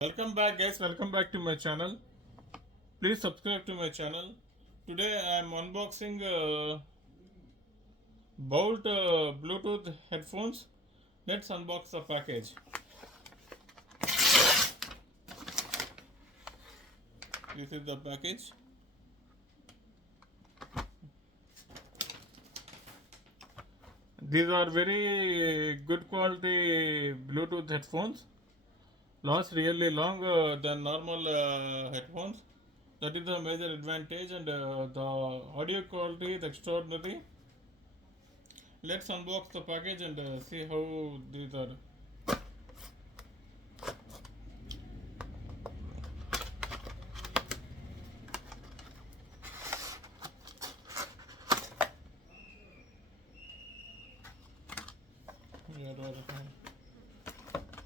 Welcome back, guys. Welcome back to my channel. Please subscribe to my channel. Today I am unboxing boult Bluetooth headphones. Let's unbox the package. This is the package. These are very good quality Bluetooth headphones. Last really long than normal headphones. That is the major advantage, and the audio quality is extraordinary. Let's unbox the package and see how these are.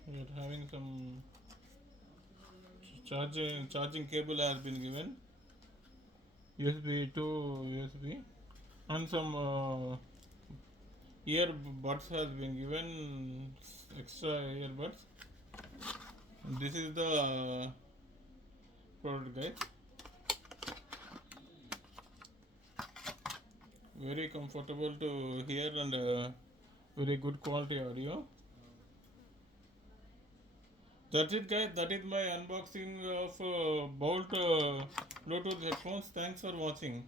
We are having some charging cable has been given, USB to USB, and some earbuds has been given, extra earbuds. This is the product, guys. Very comfortable to hear, and very good quality audio. That's it, guys. That is my unboxing of boult Bluetooth headphones. Thanks for watching.